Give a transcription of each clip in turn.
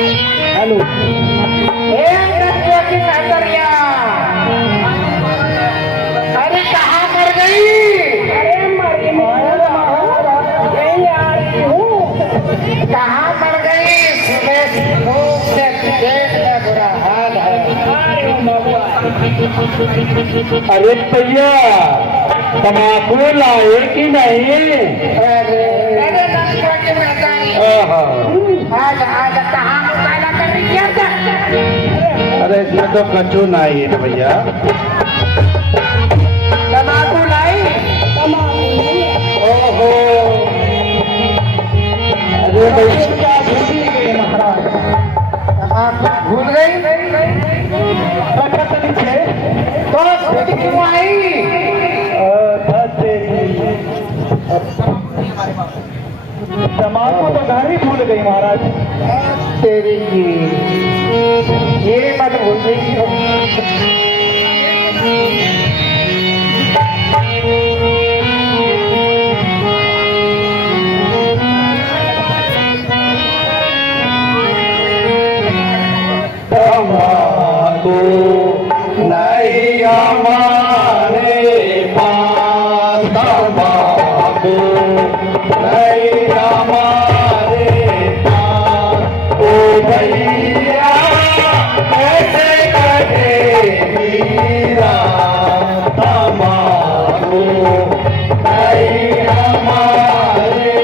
Hello अरे कहाँ मर गई? अरे मरी यही आई हूँ। कहाँ मर गई? सुबह धूप से पेट में बुरा हाल है। अरे भैया तम्बाकू लाए कि नहीं? अरे नंबर के मैदान आहा, आज आज कहाँ मुकाला कर रही है? अरे इसमें तो कचू नहीं है भैया। तम्बाकू लाई? ओहो, अरे भैया भूल ही गए महाराज। तम्बाकू भूल गई? तो खुद क्यों आई? तम्बाकू तो घर ही भूल गई महाराज। तेरी ये मत भूल गई। तम्बाकू नहीं हमारे पास, तम्बाकू नहीं हमारे पास। ओ भैया कैसे कटे मीरा, तम्बाकू नहीं हमारे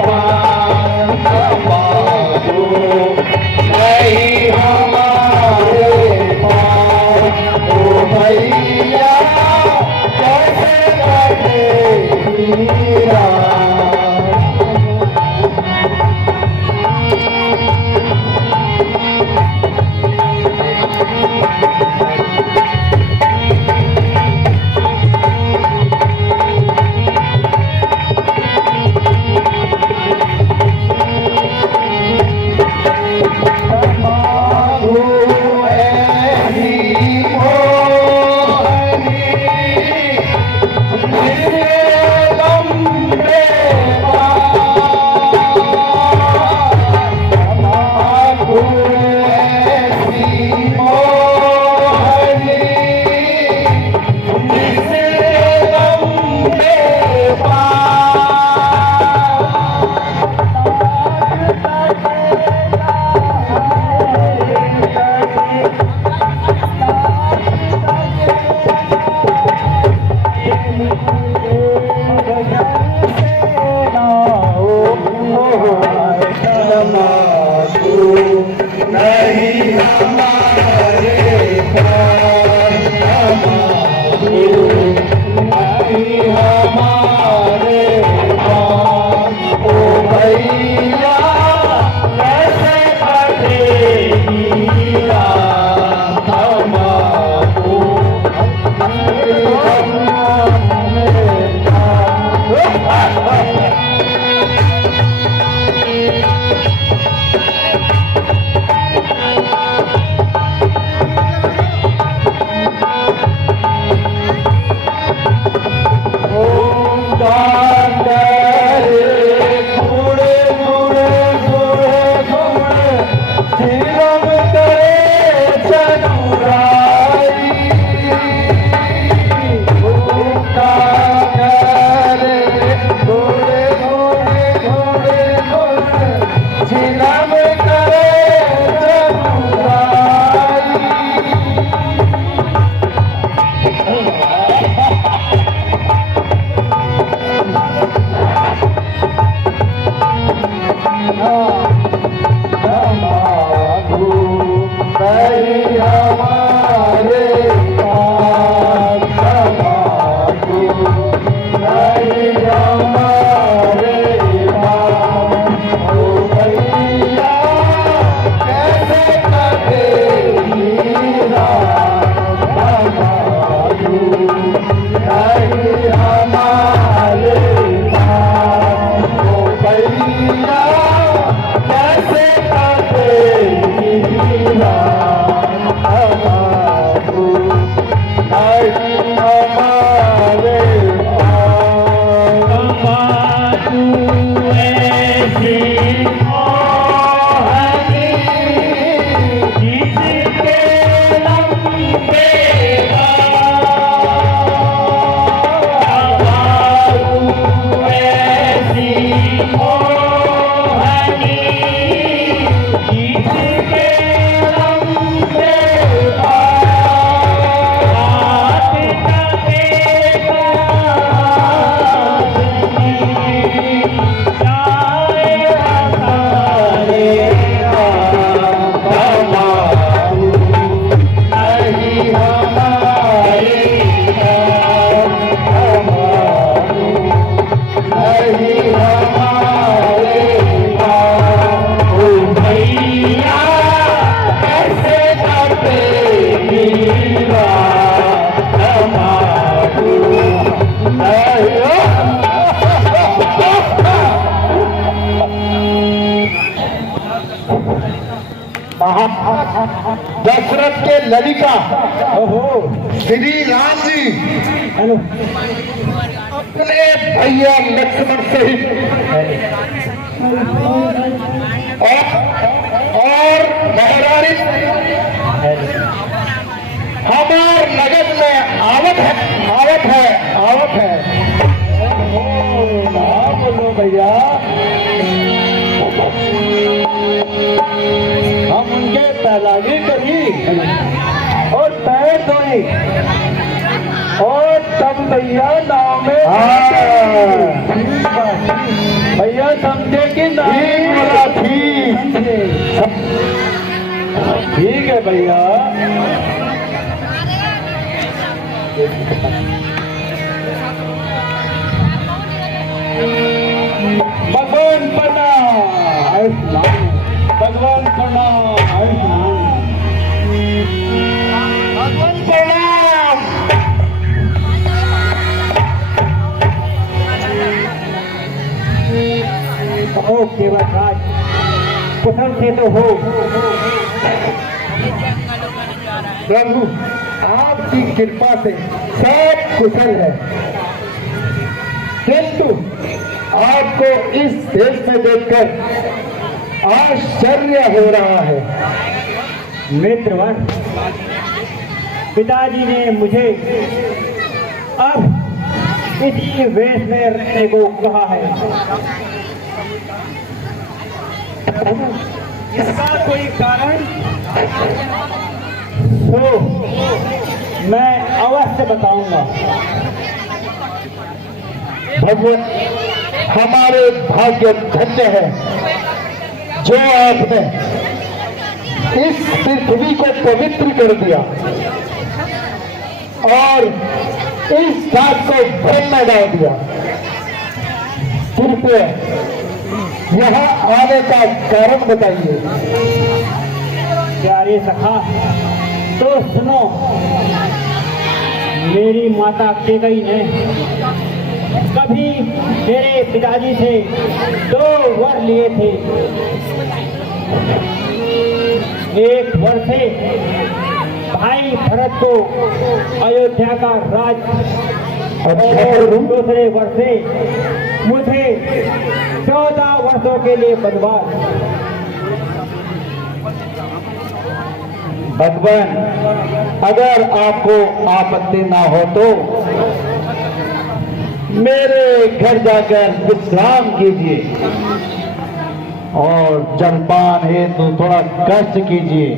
पास, तम्बाकू नहीं हमारे पास। ओ भैया कैसे कटे मीरा। नहीं हमारे पास, नहीं हमारे पास। ओ भैया कैसे कटेगा तम्बाकू नहीं हमारे पास। Oh दशरथ के ललिता ओहो श्री राम जी हेलो अपने भैया लक्ष्मण सहित और महारानी हमार नगद में आवत है हाँ बोलो भैया हम उनके पहलागी करी और पैर धोई और तब भैया नाव में भैया समझे कि ठीक है भैया भगवान प्रणाम भगवान प्रणाम भगवान प्रणाम। ओ केवल राज कुशल से तो हो प्रभु आपकी कृपा से सब कुशल है, किंतु आपको इस देश में देखकर आश्चर्य हो रहा है। मित्रवन पिताजी ने मुझे अब इसी वेश में रहने को कहा है। इसका कोई कारण तो मैं अवश्य बताऊंगा। भगवान हमारे भाग्य धन्य है जो आपने इस पृथ्वी को पवित्र कर दिया और इस घाट को भन में डाल दिया। कृपया यहाँ आने का कारण बताइए। प्यारे सखा तो सुनो, मेरी माता केकई ने कभी मेरे पिताजी से 2 वर लिए थे। एक वर से भाई भरत को अयोध्या का राज और दूसरे वर से मुझे 14 वर्षों के लिए बनवास। भगवान अगर आपको आपत्ति ना हो तो मेरे घर जाकर विश्राम कीजिए और जलपान हेतु थोड़ा कष्ट कीजिए।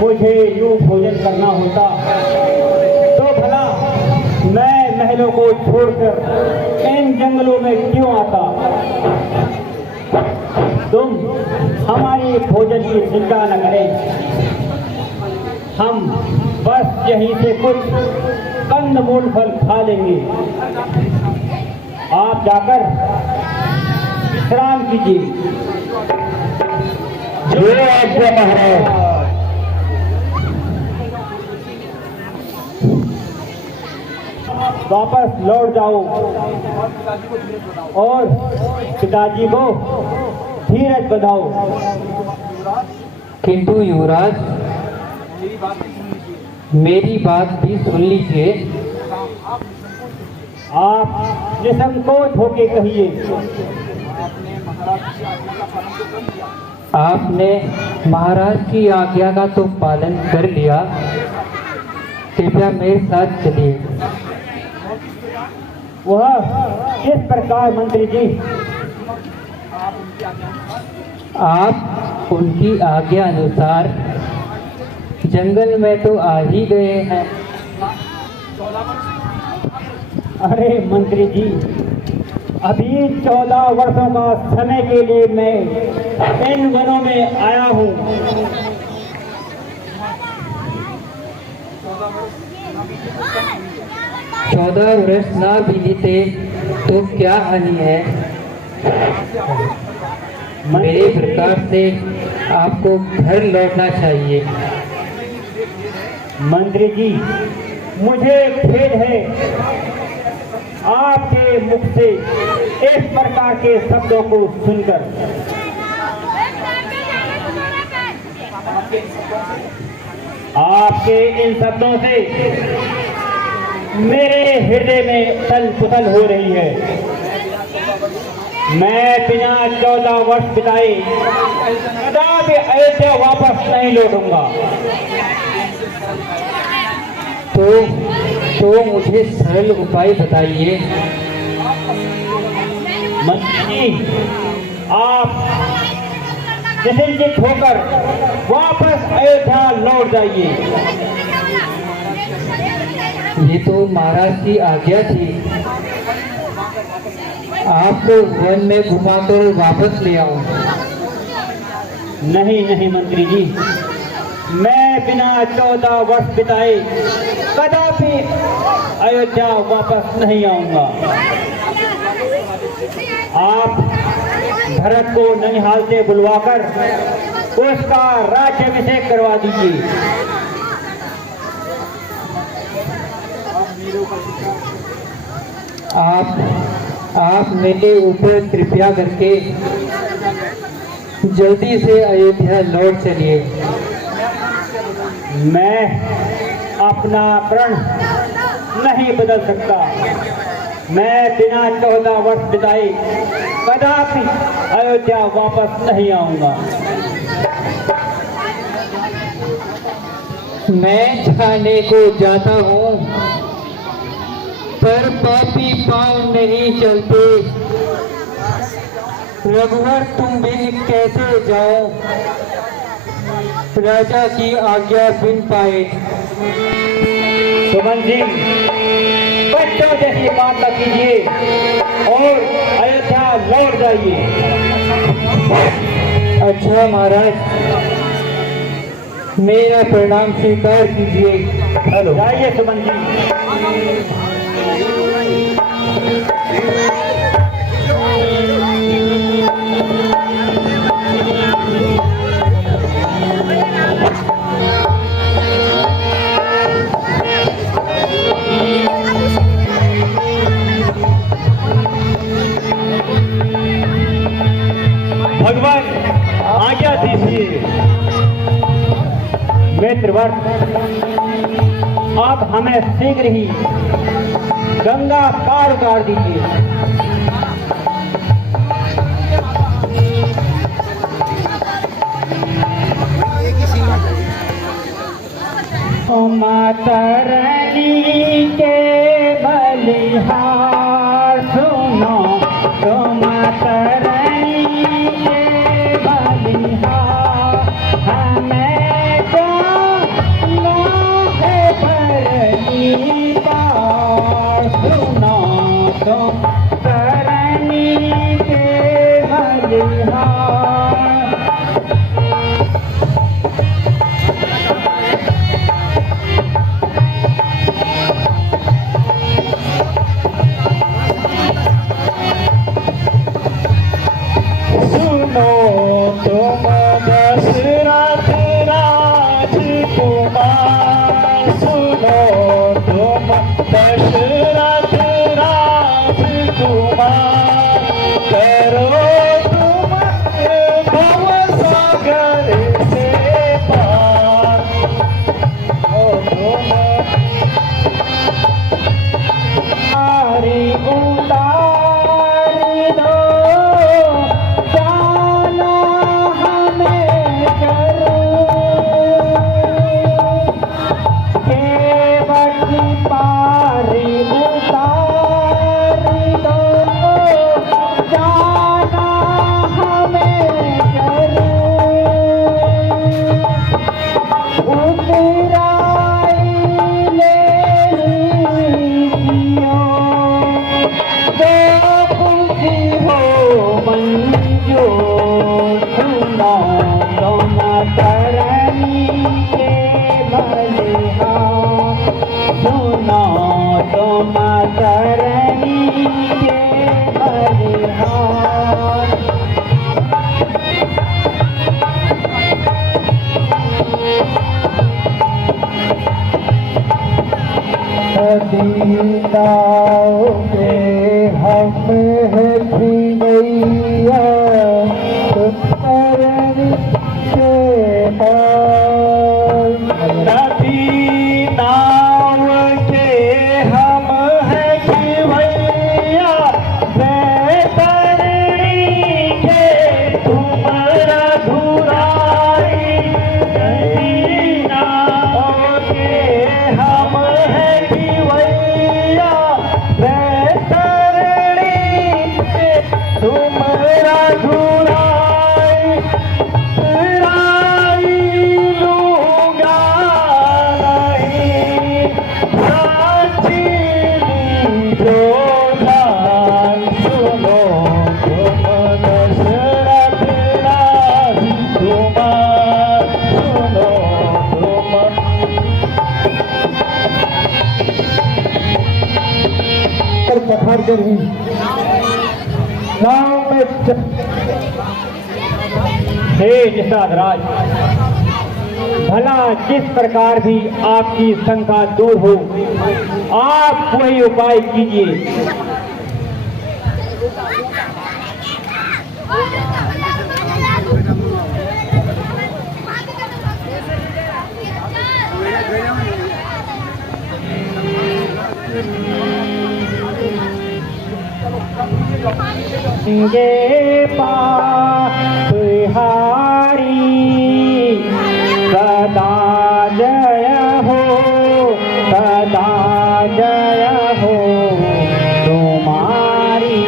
मुझे यूं भोजन करना होता तो भला मैं महलों को छोड़कर इन जंगलों में क्यों आता। तुम हमारी भोजन की चिंता न करें, हम बस यहीं से कुछ कंदमूल फल खा लेंगे। आप जाकर विश्राम कीजिए। जो आज्ञा महाराज। वापस लौट जाओ और पिताजी को धीरज बधाओ। किंतु युवराज, मेरी बात भी सुन लीजिए। आप निसंकोच होके कहिए। आपने महाराज की आज्ञा का तो पालन कर लिया, कृपया मेरे साथ चलिए। वह किस प्रकार मंत्री जी? आप उनकी आज्ञा अनुसार जंगल में तो आ ही गए हैं। अरे मंत्री जी, अभी 14 वर्षों का समय के लिए मैं इन वनों में आया हूँ। 14 वर्ष ना बीते तो क्या हानि है? मेरे प्रकार से आपको घर लौटना चाहिए। मंत्री जी, मुझे खेद है आपके मुख से इस प्रकार के शब्दों को सुनकर। आपके इन शब्दों से मेरे हृदय में तल पुतल हो रही है। मैं बिना 14 वर्ष बिताए कदापि अयोध्या वापस नहीं लौटूंगा। तो मुझे सरल उपाय बताइए। मंत्री जी, आप निश्चिंत होकर वापस अयोध्या लौट जाइए। ये तो महाराज की आज्ञा थी, आपको वन में घुमाकर वापस ले आऊं। नहीं नहीं मंत्री जी, मैं बिना 14 वर्ष बिताए कदापि अयोध्या वापस नहीं आऊंगा। आप भरत को ननिहाल से बुलवाकर उसका राज्याभिषेक करवा दीजिए। आप मेरे ऊपर कृपया करके जल्दी से अयोध्या लौट चलिए। मैं अपना प्रण नहीं बदल सकता। मैं बिना 14 वर्ष बिताए कदापि अयोध्या वापस नहीं आऊंगा। मैं जाने को जाता हूँ, पर पापी पांव नहीं चलते। रघुवर, तुम बिन कैसे जाओ? राजा की आज्ञा बिन पाए। सुमन जी, बच्चों जैसी बात न कीजिए और अयोध्या लौट जाइए। अच्छा महाराज, मेरा प्रणाम स्वीकार कीजिए। हेलो, जाइए सुमन जी। भगवान आज्ञा दीजिए। मित्रवर, आप हमें शीघ्र ही गंगा पार उतार दीजिए। माता रानी के बलिहार सुनो, तो माता रानी के बलिहार हमें जाना है भरनी पार। सुनो तो रानी के बलिहार तुम तरनी के बलिहार, सुनो तुम तरनी के बलिहार। दीदाओगे हम है खिलैया तुम तरनी के पार। नदी नाव के हम है खिवैया, बैतरणी के तुम रघुराई। नदी नाव के हम है खिवैया, बैतरणी के तुम रघुराई। राई लूंगा नहीं साची जो ध्यान, सुनो तुम दशरथ राज कुमार, सुनो तुम। पठार कर ही गाँव में हे निषाद राज, भला जिस प्रकार भी आपकी शंका दूर हो, आप वही उपाय कीजिए। ये पाप हारी सदा जय हो, सदा जय हो तुम्हारी।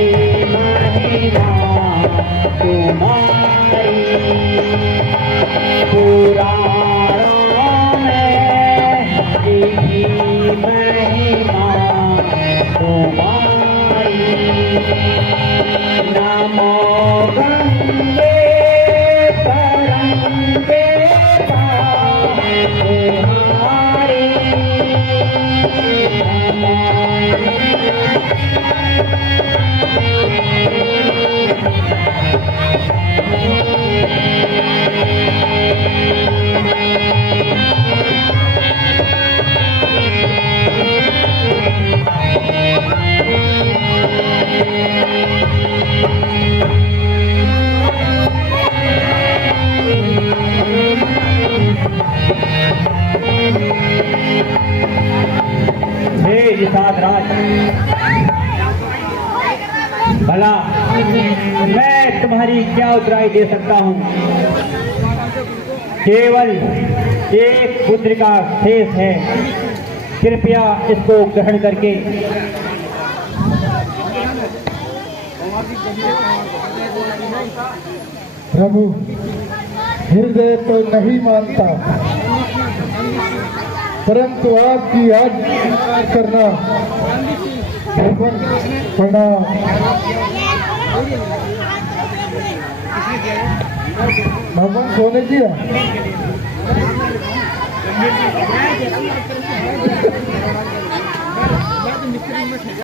गंगे तरंगे पापहारी, नमो गंगे भला मैं तुम्हारी क्या उतराई दे सकता हूँ। केवल एक पुत्र का शेष है, कृपया इसको ग्रहण करके प्रभु हृदय तो नहीं मानता, परंतु आपकी आज करना प्रणाम। भगवान सोने दिया